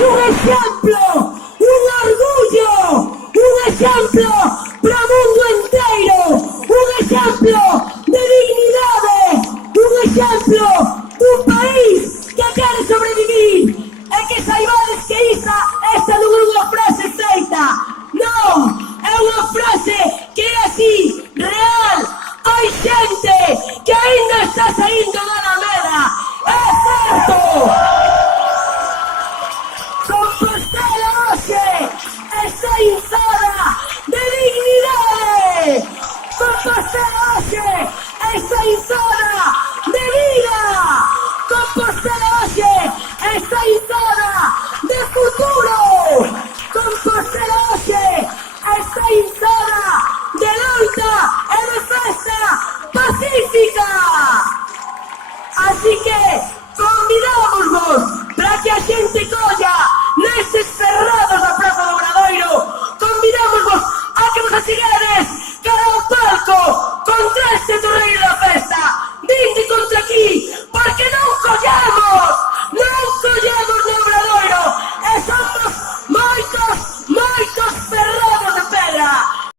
un exemplo, un orgullo, un exemplo para o mundo inteiro, un exemplo de dignidade, un exemplo dun país que quere sobrevivir, e que saibades que esta non é unha frase feita, non, é unha frase que é así, real. Hai xente que ainda está saindo da Alameda, é certo. Compostela hoxe está inzada